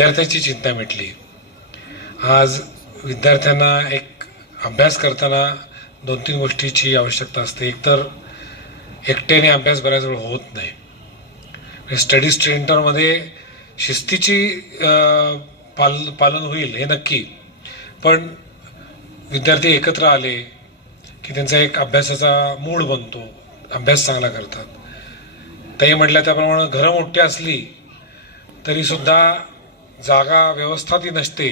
विद्यार्थ्यांची चिंता मिटली। आज विद्यार्थ्यांना एक अभ्यास करताना 2-3 गोष्टीची आवश्यकता असते। एक तर एकट्याने अभ्यास बऱ्याच वेळ होत नाही। स्टडी सेंटरमध्ये शिस्तीची पालन होईल हे नक्की, पण विद्यार्थी एकत्र आले की त्यांचा एक अभ्यासाचा मूड बनतो, अभ्यास चांगला करतात। ताई म्हटल्या त्याप्रमाणे घरं मोठी असली तरीसुद्धा जागा व्यवस्था ती नसते।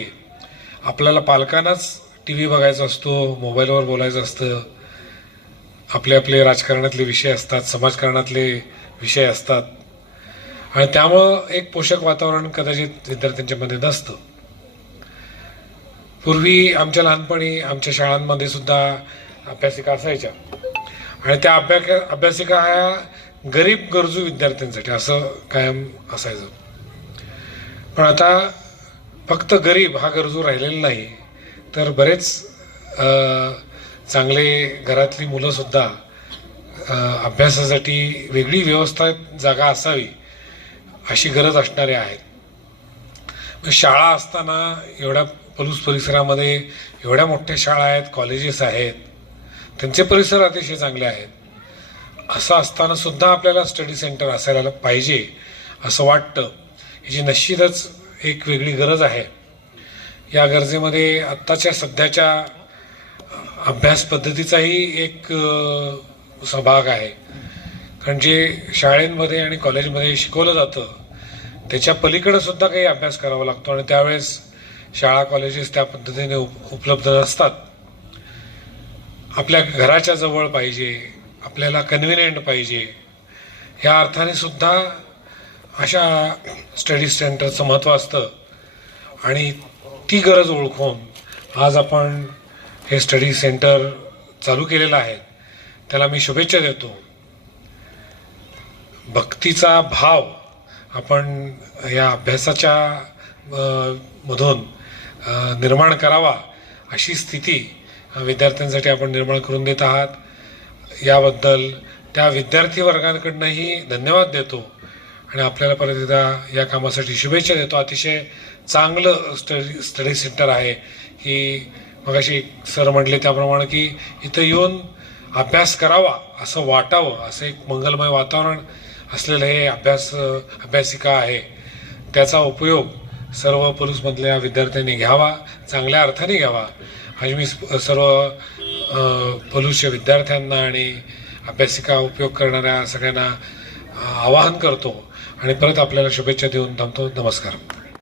आपल्याला पालकांनाच टी व्ही बघायचा असतो, मोबाईलवर बोलायचं असतं, आपले आपले राजकारणातले विषय असतात, समाजकारणातले विषय असतात, आणि त्यामुळं एक पोषक वातावरण कदाचित विद्यार्थ्यांच्यामध्ये नसतं। पूर्वी आमच्या लहानपणी आमच्या शाळांमध्ये सुद्धा अभ्यासिका असायच्या, आणि त्या अभ्यासिका ह्या गरीब गरजू विद्यार्थ्यांसाठी असं कायम असायचं। पण आता फक्त गरीब हा गरजू राहिलेला नाही, तर बरेच चांगले घरातली मुलंसुद्धा अभ्यासासाठी वेगळी व्यवस्था जागा असावी अशी गरज असणारे आहेत। शाळा असताना एवढ्या पलूस परिसरामध्ये एवढ्या मोठ्या शाळा आहेत, कॉलेजेस आहेत, त्यांचे परिसर अतिशय चांगले आहेत। असं असताना सुद्धा आपल्याला स्टडी सेंटर असायला पाहिजे असं वाटतं। याची निश्चितच एक वेगळी गरज आहे। या गरजेमध्ये आत्ताच्या सध्याच्या अभ्यास पद्धतीचाही एक सहभाग आहे, कारण जे शाळेमध्ये आणि कॉलेजमध्ये शिकवलं जातं त्याच्या पलीकडे सुद्धा काही अभ्यास करावा लागतो, आणि त्यावेळेस शाळा कॉलेजेस त्या पद्धतीने उपलब्ध नसतात। आपल्या घराच्या जवळ पाहिजे, आपल्याला कन्व्हिनियंट पाहिजे, ह्या अर्थाने सुद्धा अशा स्टडी सेंटरचं महत्त्व असतं। आणि ती गरज ओळखून आज आपण हे स्टडी सेंटर चालू केलेलं आहे, त्याला मी शुभेच्छा देतो। भक्तीचा भाव आपण या अभ्यासाच्या मधून निर्माण करावा अशी स्थिती विद्यार्थ्यांसाठी आपण निर्माण करून देत आहात। याबद्दल त्या विद्यार्थी वर्गांकडूनही धन्यवाद देतो, आणि आपल्याला परत एकदा या कामासाठी शुभेच्छा देतो। अतिशय चांगलं स्टडी सेंटर आहे की मगाशी सर म्हटले त्याप्रमाणे की इथं येऊन अभ्यास करावा असं वाटावं, असं एक मंगलमय वातावरण असलेलं हे अभ्यासिका आहे। त्याचा उपयोग सर्व पलूसमधल्या विद्यार्थ्यांनी घ्यावा, चांगल्या अर्थाने घ्यावा, आणि मी सर्व पलूसच्या विद्यार्थ्यांना आणि अभ्यासिका उपयोग करणाऱ्या सगळ्यांना आवाहन करतो, आणि परत आपल्याला शुभेच्छा देऊन थांबतो। नमस्कार।